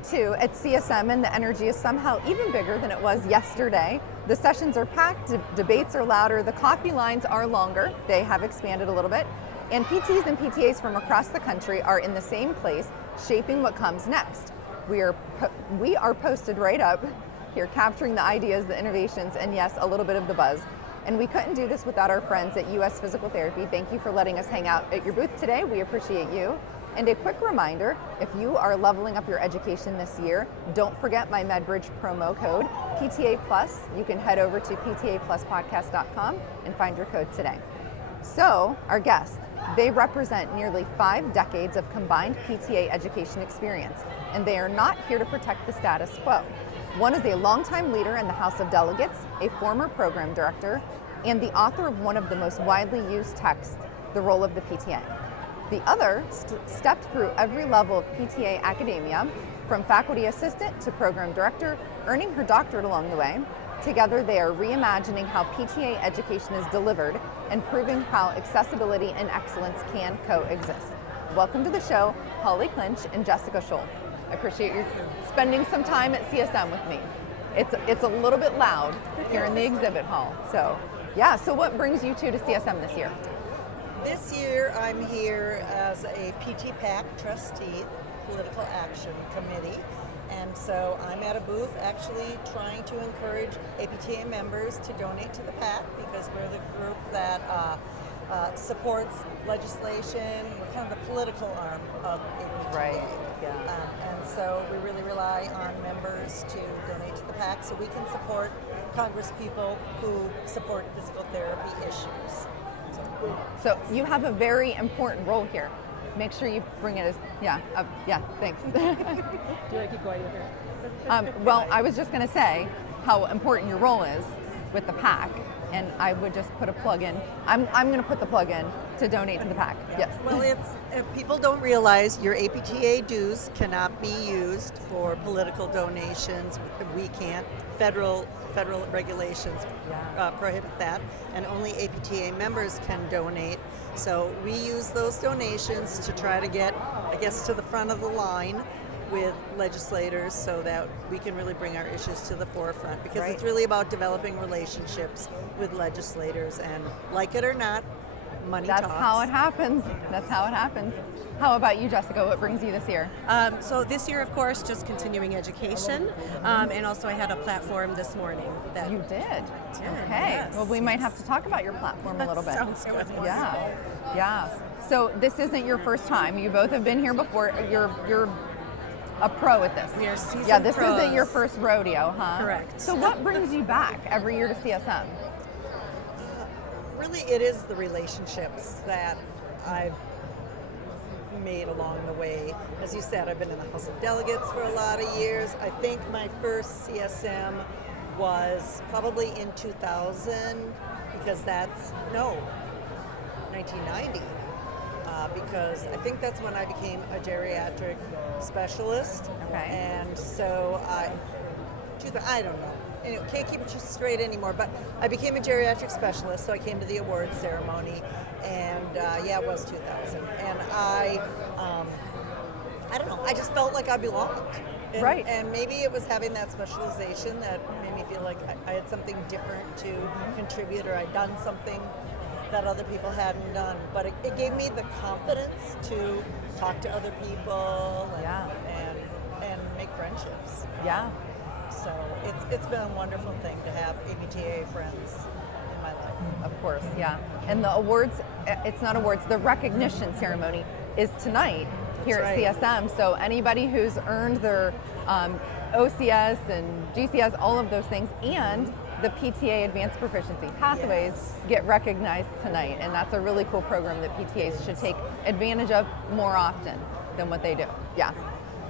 day 2 at CSM, and the energy is somehow even bigger than it was yesterday. The sessions are packed, debates are louder, the coffee lines are longer. They have expanded a little bit. And PTs and PTAs from across the country are in the same place, shaping what comes next. We are posted right up here, capturing the ideas, the innovations, and yes, a little bit of the buzz. And we couldn't do this without our friends at US Physical Therapy. Thank you for letting us hang out at your booth today. We appreciate you. And a quick reminder, if you are leveling up your education this year, don't forget my MedBridge promo code, PTA Plus. You can head over to ptapluspodcast.com and find your code today. So, our guests, they represent nearly 5 decades of combined PTA education experience, and they are not here to protect the status quo. One is a longtime leader in the House of Delegates, a former program director, and the author of one of the most widely used texts, The Role of the PTA. The other stepped through every level of PTA academia, from faculty assistant to program director, earning her doctorate along the way. Together, they are reimagining how PTA education is delivered and proving how accessibility and excellence can coexist. Welcome to the show, Holly Clynch and Jessica Scholl. I appreciate you spending some time at CSM with me. It's a little bit loud here in the exhibit hall. So, yeah, so what brings you two to CSM this year? This year, I'm here as a PT PAC trustee, Political Action Committee, and so I'm at a booth actually trying to encourage APTA members to donate to the PAC because we're the group that supports legislation. We're kind of the political arm of APTA. Right. Yeah. And so we really rely on members to donate to the PAC so we can support Congress people who support physical therapy issues. So you have a very important role here. Make sure you bring it as, thanks. Do you want to keep going with her? Well, I was just going to say how important your role is with the PAC, and I would just put a plug in. I'm going to put the plug in to donate to the PAC. Yes. Well, if people don't realize your APTA dues cannot be used for political donations. We can't. Federal regulations prohibit that, and only APTA members can donate. So we use those donations to try to get, I guess, to the front of the line with legislators so that we can really bring our issues to the forefront, because It's really about developing relationships with legislators, and like it or not, money talks. That's how it happens. That's how it happens. How about you, Jessica? What brings you this year? So this year, of course, just continuing education, and also I had a platform this morning. That You did? Okay. Yes. Well, we might have to talk about your platform a little bit. Sounds good. Yeah. So this isn't your first time. You both have been here before. You're a pro at this. We are seasoned this pros. isn't your first rodeo, huh? Correct. So what brings you back every year to CSM? Really, it is the relationships that I've made along the way. As you said, I've been in the House of Delegates for a lot of years. I think my first CSM was probably in 2000, because 1990. Because I think that's when I became a geriatric specialist. Okay. And so I don't know. Anyway, can't keep it straight anymore, but I became a geriatric specialist, so I came to the awards ceremony, and it was 2000. And I don't know, I just felt like I belonged. And, Right. And maybe it was having that specialization that made me feel like I had something different to contribute, or I'd done something that other people hadn't done. But it gave me the confidence to talk to other people and make friendships. Yeah. So it's been a wonderful thing to have APTA friends in my life. Of course, yeah. And the awards, it's not awards, the recognition ceremony is tonight here at CSM. So anybody who's earned their OCS and GCS, all of those things, and the PTA Advanced Proficiency Pathways get recognized tonight. And that's a really cool program that PTAs should take advantage of more often than what they do. Yeah.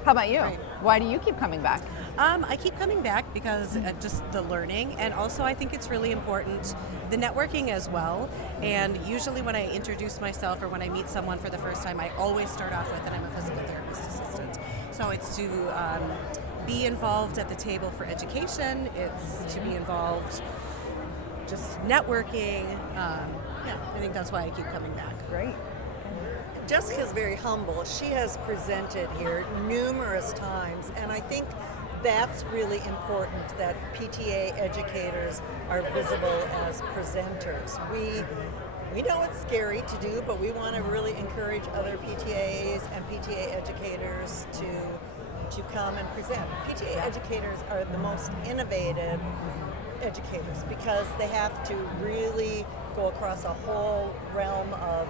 How about you? Right. Why do you keep coming back? I keep coming back because just the learning, and also I think it's really important, the networking as well. And usually when I introduce myself or when I meet someone for the first time, I always start off with that I'm a physical therapist assistant. So it's to be involved at the table for education, it's to be involved just networking. I think that's why I keep coming back. Great. Jessica's very humble. She has presented here numerous times, and I think that's really important, that PTA educators are visible as presenters. We know it's scary to do, but we want to really encourage other PTAs and PTA educators to come and present. PTA educators are the most innovative educators because they have to really go across a whole realm of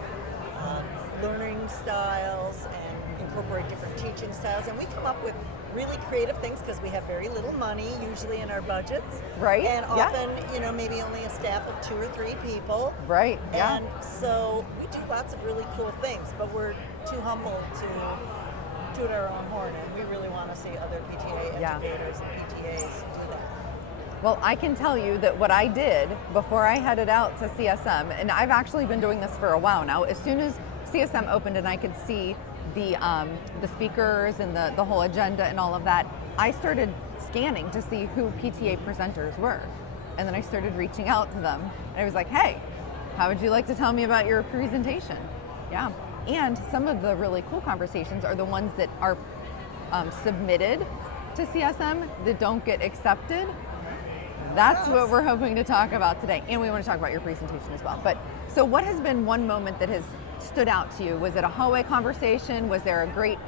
learning styles and incorporate different teaching styles, and we come up with really creative things because we have very little money usually in our budgets, Right. and often maybe only a staff of 2 or 3 people, Right. Yeah. and so we do lots of really cool things, but we're too humble to toot our own horn, and we really want to see other PTA educators and PTAs do that. Well, I can tell you that what I did before I headed out to CSM, and I've actually been doing this for a while now, as soon as CSM opened and I could see the speakers and the whole agenda and all of that, I started scanning to see who PTA presenters were. And then I started reaching out to them. And I was like, hey, how would you like to tell me about your presentation? Yeah. And some of the really cool conversations are the ones that are submitted to CSM that don't get accepted. That's what we're hoping to talk about today. And we want to talk about your presentation as well. But so what has been one moment that has stood out to you? Was it a hallway conversation? Was there a great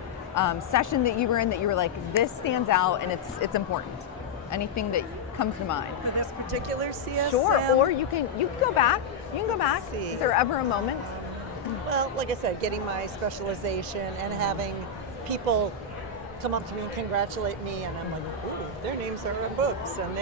session that you were in that you were like, this stands out and it's important? Anything that comes to mind? For this particular CSM? Sure, or you can go back. You can go back. See. Is there ever a moment? Well, like I said, getting my specialization and having people come up to me and congratulate me, and I'm like, ooh, their names are in books, and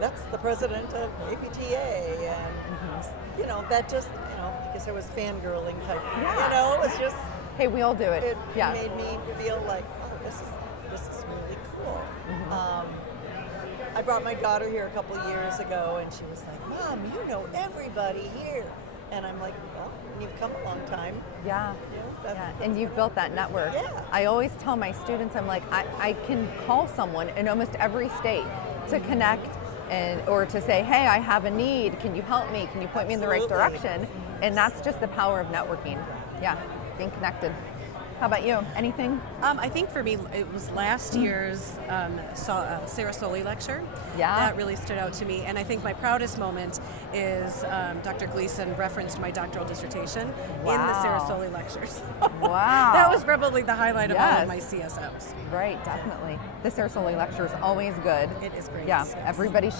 that's the president of APTA, and that just, I guess I was fangirling type. Yeah. It was just. Hey, we all do it. It Yeah. made me feel like, oh, this is really cool. I brought my daughter here a couple of years ago, and she was like, Mom, you know everybody here. And I'm like, well, you've come a long time. Yeah. That's And you've built that network. Yeah. I always tell my students, I'm like, I can call someone in almost every state to connect or to say, hey, I have a need. Can you help me? Can you point me in the right Absolutely. direction? And that's just the power of networking. Yeah, being connected. How about you? Anything? I think for me, it was last year's Sarah Soley lecture. Yeah. That really stood out to me. And I think my proudest moment is Dr. Gleason referenced my doctoral dissertation in the Sarah Soley lectures. Wow. That was probably the highlight of all Yes. of my CSMs. Right, definitely. The Sarah Soley lecture is always good. It is great. Yeah, Yes. everybody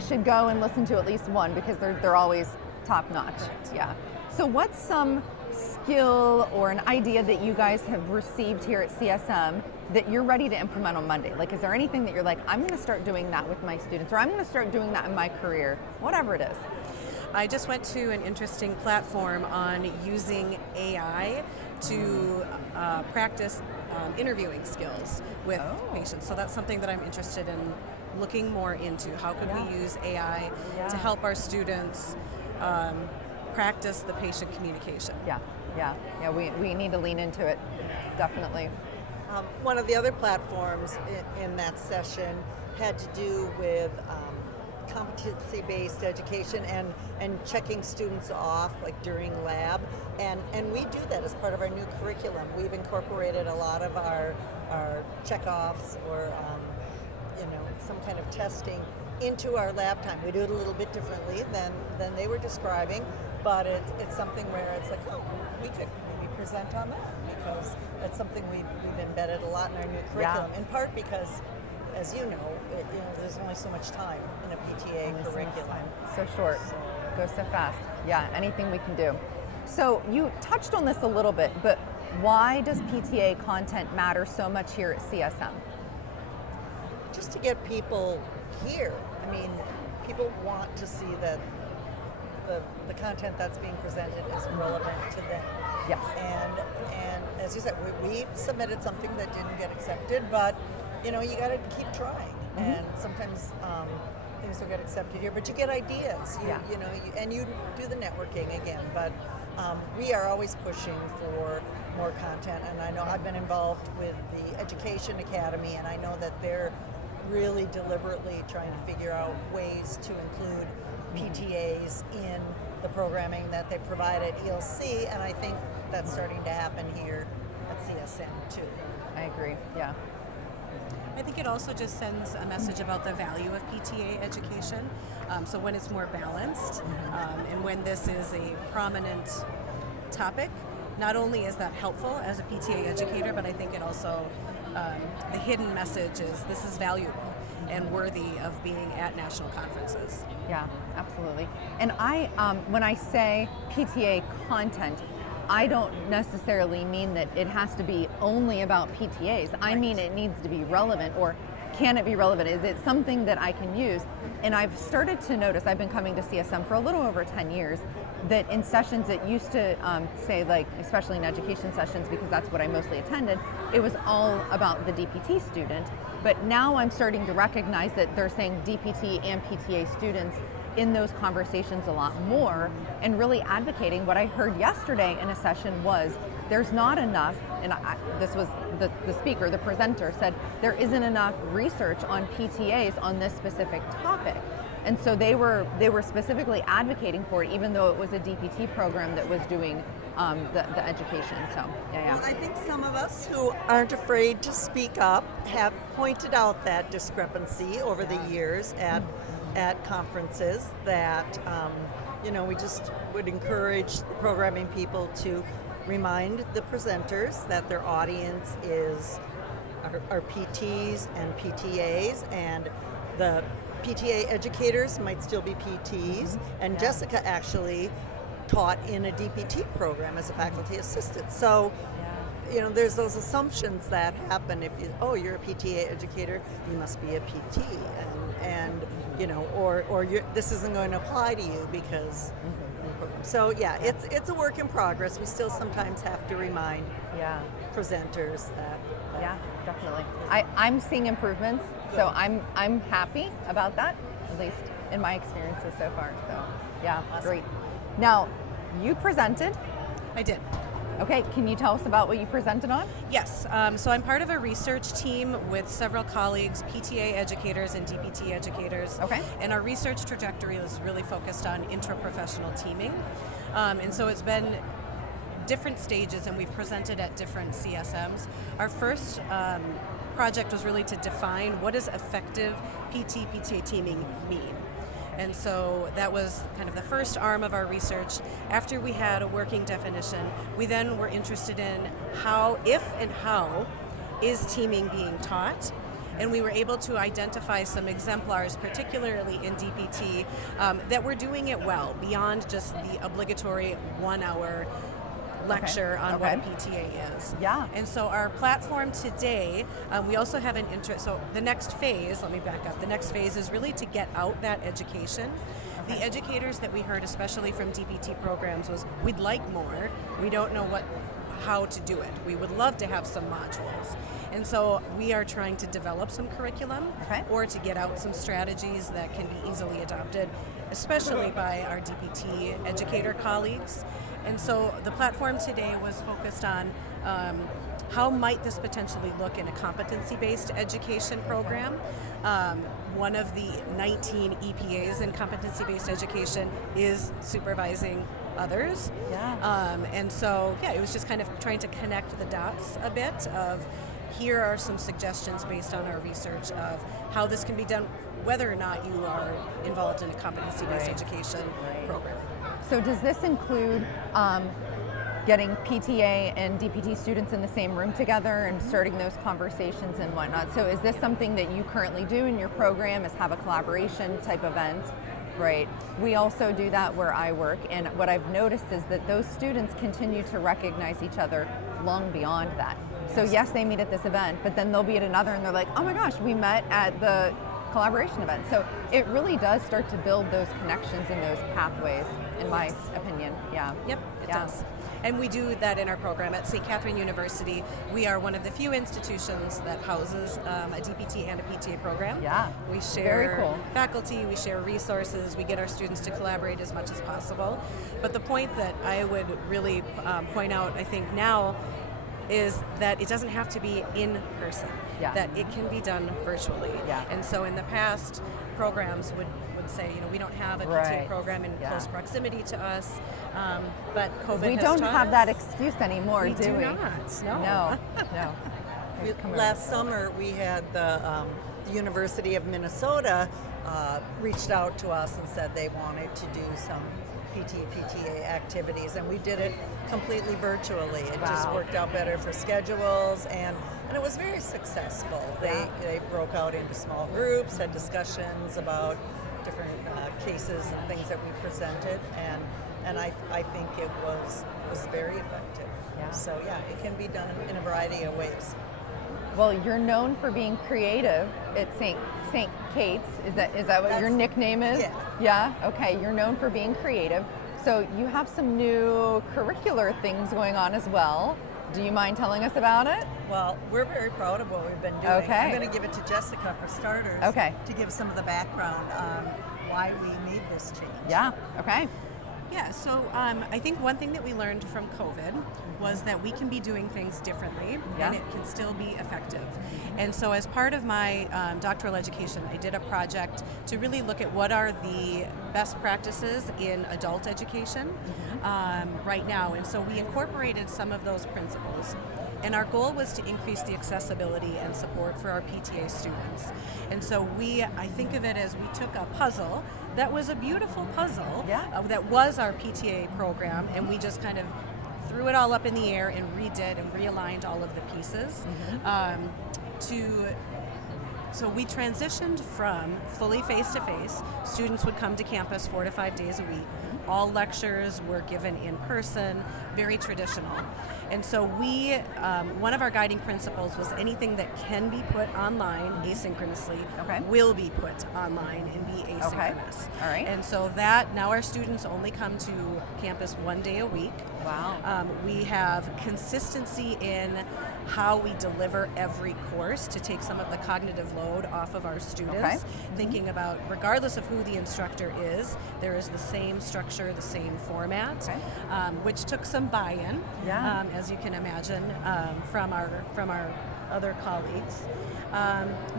should go and listen to at least one because they're always top notch. Yeah. So what's some skill or an idea that you guys have received here at CSM that you're ready to implement on Monday? Like, is there anything that you're like, I'm going to start doing that with my students, or I'm going to start doing that in my career, whatever it is? I just went to an interesting platform on using AI to practice interviewing skills with patients. So that's something that I'm interested in looking more into. How could we use AI to help our students practice the patient communication? Yeah. We need to lean into it, definitely. One of the other platforms in that session had to do with competency-based education and checking students off like during lab, and we do that as part of our new curriculum. We've incorporated a lot of our checkoffs or some kind of testing into our lab time. We do it a little bit differently than they were describing, but it's something where it's like, oh, we could maybe present on that because it's something we've embedded a lot in our new curriculum. In part because, as you know, there's only so much time in a PTA curriculum. So short, goes so fast. Yeah, anything we can do. So you touched on this a little bit, but why does PTA content matter so much here at CSM? Just to get people here. I mean, people want to see that the content that's being presented is relevant to them. Yes. And as you said, we submitted something that didn't get accepted, but you got to keep trying. And sometimes things don't get accepted here, but you get ideas. And you do the networking again. But we are always pushing for more content. And I know I've been involved with the Education Academy, and I know that they're really deliberately trying to figure out ways to include PTAs in the programming that they provide at ELC, and I think that's starting to happen here at CSM too. I agree, yeah. I think it also just sends a message about the value of PTA education. So when it's more balanced, and when this is a prominent topic, not only is that helpful as a PTA educator, but I think it also, the hidden message is this is valuable and worthy of being at national conferences. Yeah, absolutely. And I, when I say PTA content, I don't necessarily mean that it has to be only about PTAs. I mean it needs to be relevant, or can it be relevant? Is it something that I can use? And I've started to notice, I've been coming to CSM for a little over 10 years, that in sessions it used to say, like, especially in education sessions, because that's what I mostly attended, it was all about the DPT student. But now I'm starting to recognize that they're saying DPT and PTA students in those conversations a lot more, and really advocating. What I heard yesterday in a session was there's not enough, and this was the speaker, the presenter said there isn't enough research on PTAs on this specific topic. And so they were specifically advocating for it, even though it was a DPT program that was doing the education. So yeah. Well, I think some of us who aren't afraid to speak up have pointed out that discrepancy over the years at conferences, that we just would encourage the programming people to remind the presenters that their audience are PTs and PTAs, and the PTA educators might still be PTs, and Jessica actually taught in a DPT program as a faculty assistant. So there's those assumptions that happen. If you're a PTA educator, you must be a PT, and this isn't going to apply to you because. So it's a work in progress. We still sometimes have to remind presenters that. Yeah, definitely. I'm seeing improvements, so I'm happy about that, at least in my experiences so far. So yeah, awesome. Great. Now, you presented. I did. Okay, can you tell us about what you presented on? Yes, so I'm part of a research team with several colleagues, PTA educators and DPT educators. Okay. And our research trajectory is really focused on intraprofessional teaming. And so it's been different stages, and we've presented at different CSMs. Our first project was really to define what does effective PT-PTA teaming mean. And so that was kind of the first arm of our research. After we had a working definition, we then were interested in how is teaming being taught? And we were able to identify some exemplars, particularly in DPT, that were doing it well, beyond just the obligatory 1 hour lecture on what a PTA is. Yeah. And so our platform today, we also have an interest. So the next phase, let me back up. The next phase is really to get out that education. The educators that we heard, especially from DPT programs, was we'd like more. We don't know how to do it. We would love to have some modules. And so we are trying to develop some curriculum or to get out some strategies that can be easily adopted, especially by our DPT educator colleagues. And so the platform today was focused on how might this potentially look in a competency-based education program. One of the 19 EPAs in competency-based education is supervising others. And so, it was just kind of trying to connect the dots a bit of here are some suggestions based on our research of how this can be done, whether or not you are involved in a competency-based education program. So does this include getting PTA and DPT students in the same room together and starting those conversations and whatnot? So is this something that you currently do in your program, is have a collaboration type event? Right. We also do that where I work, and what I've noticed is that those students continue to recognize each other long beyond that. So yes, they meet at this event, but then they'll be at another and they're like, oh my gosh, we met at the collaboration event. So it really does start to build those connections and those pathways, in my opinion. Yeah. Yep, it does. And we do that in our program at St. Catherine University. We are one of the few institutions that houses a DPT and a PTA program. Yeah, we share very cool. faculty, we share resources, we get our students to collaborate as much as possible. But the point that I would really point out, I think now, is that it doesn't have to be in person, that it can be done virtually. And so in the past, programs would say, we don't have a PTA program in close proximity to us, but COVID we has don't taught have us that excuse anymore, do we? Not. No. Last summer, we had the University of Minnesota reached out to us and said they wanted to do some PTA activities, and we did it completely virtually. It just worked out better for schedules, and it was very successful. They broke out into small groups, had discussions about different cases and things that we presented, and I think it was very effective. So it can be done in a variety of ways. Well, you're known for being creative at St. Kate's. Is that what your nickname is? Yeah. Okay. You're known for being creative. So you have some new curricular things going on as well. Do you mind telling us about it? Well, we're very proud of what we've been doing. Okay. I'm going to give it to Jessica for starters. Okay. To give some of the background on why we made this change. Yeah. Okay. Yeah, so I think one thing that we learned from COVID was that we can be doing things differently and it can still be effective. And so as part of my doctoral education, I did a project to really look at what are the best practices in adult education right now. And so we incorporated some of those principles. And our goal was to increase the accessibility and support for our PTA students. And so I think of it as we took a puzzle that was a beautiful puzzle that was our PTA program, and we just kind of threw it all up in the air and redid and realigned all of the pieces so we transitioned from fully face-to-face. Students would come to campus 4 to 5 days a week. All lectures were given in person, very traditional. And so one of our guiding principles was anything that can be put online asynchronously will be put online and be asynchronous. All right. And so that now our students only come to campus 1 day a week. Wow. We have consistency in how we deliver every course to take some of the cognitive load off of our students, thinking about, regardless of who the instructor is, there is the same structure, the same format, which took some buy-in, as you can imagine, from our other colleagues.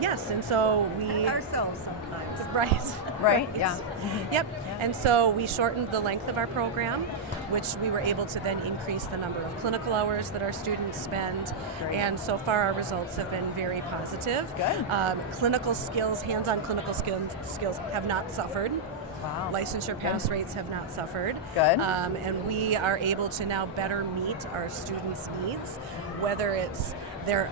Yes, and so we... Ourselves sometimes. Right, yeah. Yep, and so we shortened the length of our program, which we were able to then increase the number of clinical hours that our students spend. Great. And so far our results have been very positive. Good. Clinical skills, hands-on clinical skills have not suffered. Wow. Licensure pass rates have not suffered. Good. And we are able to now better meet our students' needs, whether it's they're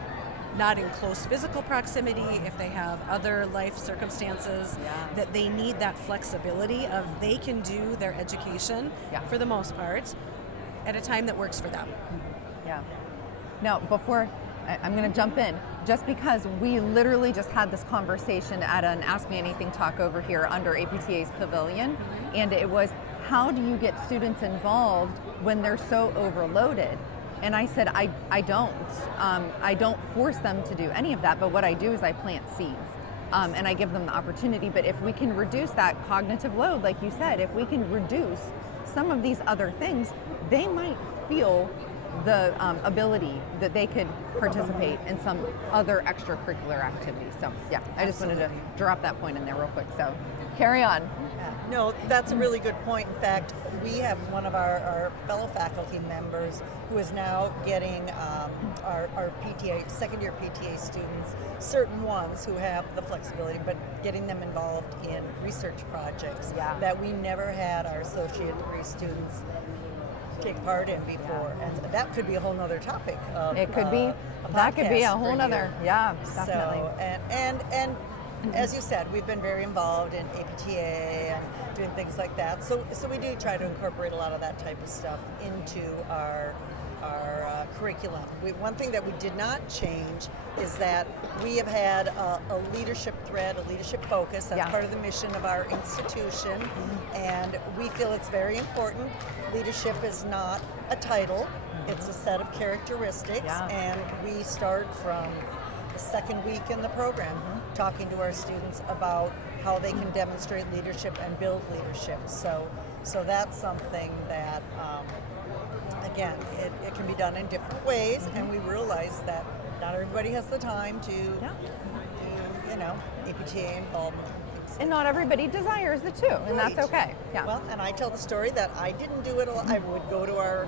not in close physical proximity, if they have other life circumstances, that they need that flexibility of they can do their education, for the most part, at a time that works for them. Yeah. Now, before I'm going to jump in, just because we literally just had this conversation at an Ask Me Anything talk over here under APTA's pavilion, and it was, how do you get students involved when they're so overloaded? And I said, I don't force them to do any of that, but what I do is I plant seeds. And I give them the opportunity. But if we can reduce that cognitive load, like you said, if we can reduce some of these other things, they might feel the ability that they could participate in some other extracurricular activities. So yeah, I just wanted to drop that point in there real quick. So carry on. No, that's a really good point. In fact, we have one of our fellow faculty members who is now getting our PTA, second year PTA students, certain ones who have the flexibility, but getting them involved in research projects that we never had our associate degree students take part in before. And that could be a whole nother topic. It could be, that could be a whole nother, definitely. So, and as you said, we've been very involved in APTA and doing things like that. So we do try to incorporate a lot of that type of stuff into our curriculum. One thing that we did not change is that we have had a leadership thread, a leadership focus. That's part of the mission of our institution, and we feel it's very important. Leadership is not a title, it's a set of characteristics, and we start from the second week in the program talking to our students about how they can demonstrate leadership and build leadership. So that's something that again, it can be done in different ways, and we realize that not everybody has the time to do, APTA involvement. And not everybody desires the two, and that's Right. okay. Yeah. Well, and I tell the story that I didn't do it a lot. I would go to our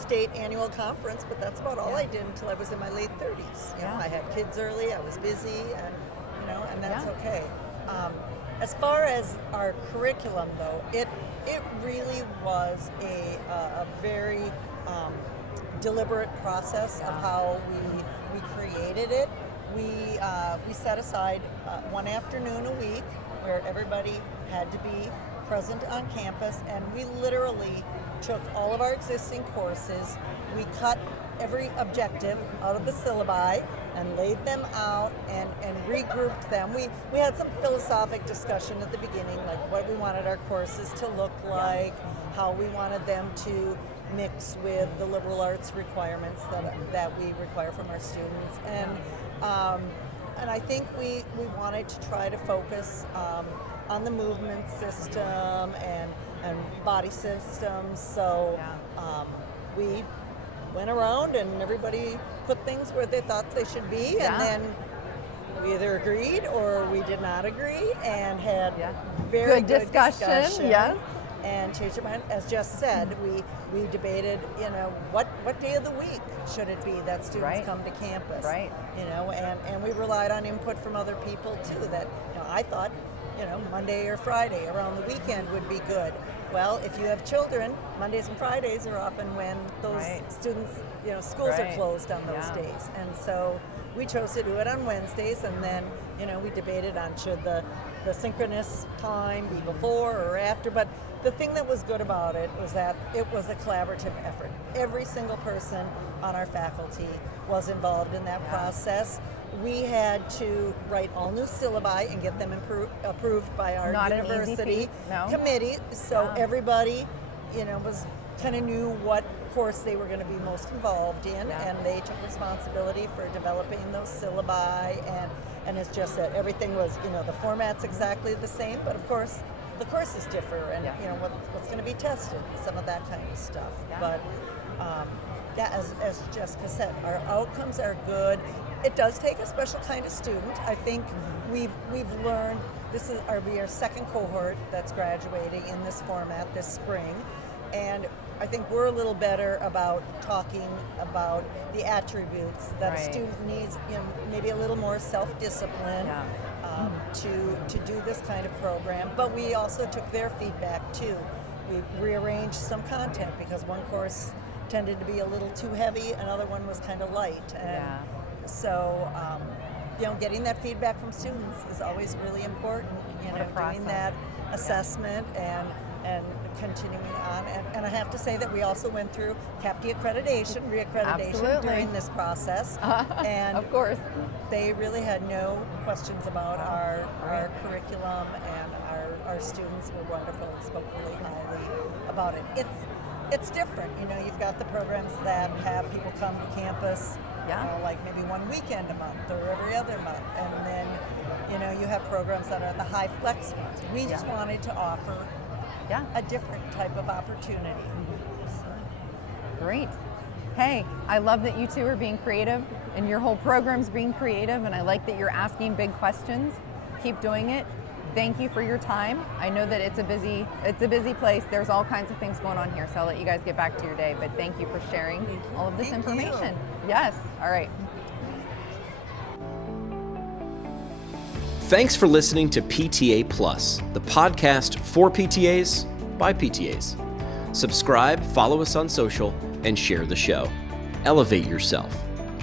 state annual conference, but that's about all I did until I was in my late 30s. You know, I had kids early, I was busy, and that's okay. As far as our curriculum, though, it really was a very deliberate process of how we created it. We set aside one afternoon a week where everybody had to be present on campus, and we literally took all of our existing courses, we cut every objective out of the syllabi and laid them out and regrouped them. We had some philosophic discussion at the beginning, like what we wanted our courses to look like, how we wanted them to mix with the liberal arts requirements that we require from our students. And I think we wanted to try to focus on the movement system and body systems. So we went around and everybody put things where they thought they should be, and then we either agreed or we did not agree, and had very good discussion. Yes. And changed our mind. As Jess said, we debated, what day of the week should it be that students come to campus? Right. And we relied on input from other people too. That I thought, Monday or Friday around the weekend would be good. Well, if you have children, Mondays and Fridays are often when those students, schools are closed on those days. And so we chose to do it on Wednesdays, and then, we debated on should the synchronous time be before or after. But the thing that was good about it was that it was a collaborative effort. Every single person on our faculty was involved in that process. We had to write all new syllabi and get them approved by our university committee. So everybody, was kind of knew what course they were going to be most involved in, and they took responsibility for developing those syllabi. And as Jess said, everything was, the format's exactly the same, but of course the courses differ, and what's going to be tested, some of that kind of stuff. But as Jessica said, our outcomes are good. It does take a special kind of student. I think we've learned, this is our second cohort that's graduating in this format this spring, and I think we're a little better about talking about the attributes that a student needs, maybe a little more self-discipline to do this kind of program. But we also took their feedback too. We rearranged some content because one course tended to be a little too heavy, another one was kind of light. And so, getting that feedback from students is always really important, doing that assessment and continuing on. And I have to say that we also went through CAPTE reaccreditation during this process. And of course, they really had no questions about our curriculum, and our students were wonderful and spoke really highly about it. It's different, you've got the programs that have people come to campus, like maybe one weekend a month or every other month, and then, you have programs that are the high flex ones. We just wanted to offer a different type of opportunity. Great. Hey, I love that you two are being creative and your whole program's being creative, and I like that you're asking big questions. Keep doing it. Thank you for your time. I know that it's a busy place. There's all kinds of things going on here, so I'll let you guys get back to your day, but thank you for sharing all of this information. Yes. All right. Thanks for listening to PTA Plus, the podcast for PTAs by PTAs. Subscribe, follow us on social, and share the show. Elevate yourself.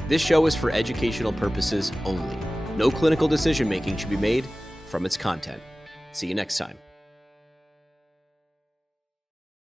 This show is for educational purposes only. No clinical decision making should be made from its content. See you next time.